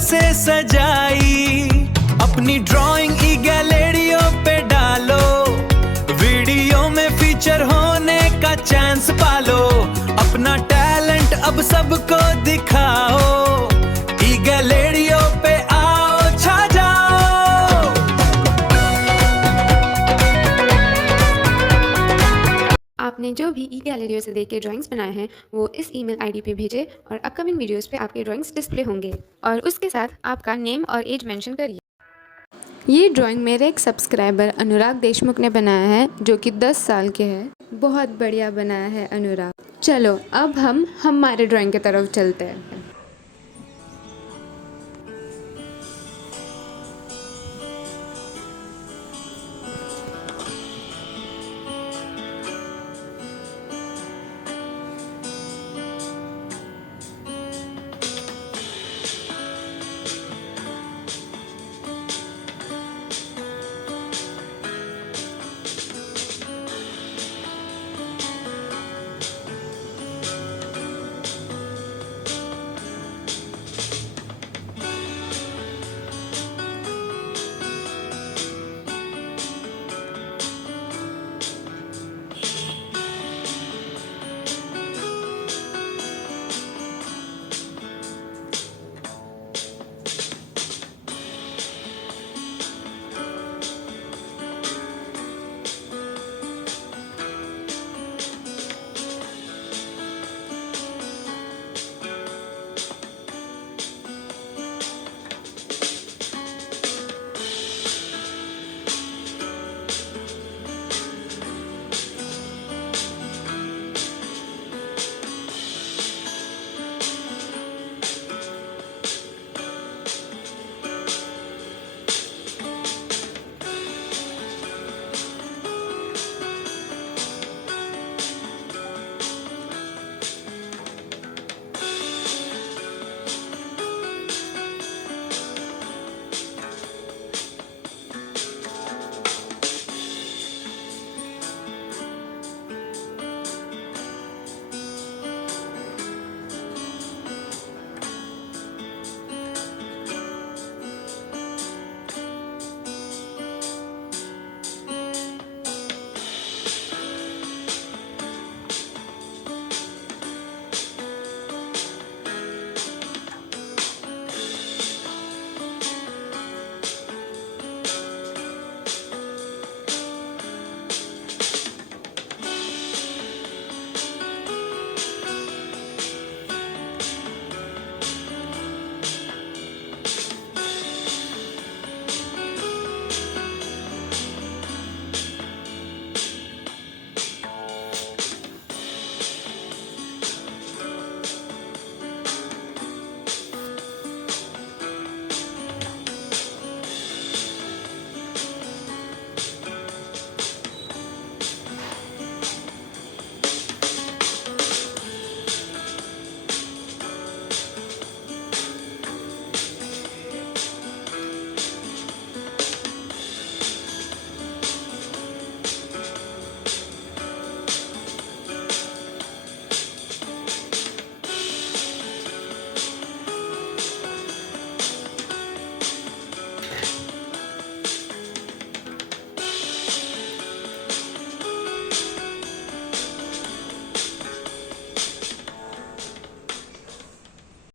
से सजाई, अपनी ड्राइंग ई गैलरियों पे डालो, वीडियो में फीचर होने का चांस पालो, अपना टैलेंट अब सबको दिखाओ, ई गैलरियों पे आओ छा जाओ। आपने जो भी ई गैलरियो से देख के ड्राइंग्स बनाए हैं वो इस ईमेल आईडी पे भेजें और अपकमिंग वीडियोस पे आपके ड्राइंग्स डिस्प्ले होंगे और उसके साथ आपका नेम और एज मेंशन करिए। ये ड्राइंग मेरे एक सब्सक्राइबर अनुराग देशमुख ने बनाया है जो कि 10 साल के हैं। बहुत बढ़िया बनाया है अनुराग। चलो अब हम हमारे ड्राइंग की तरफ चलते हैं।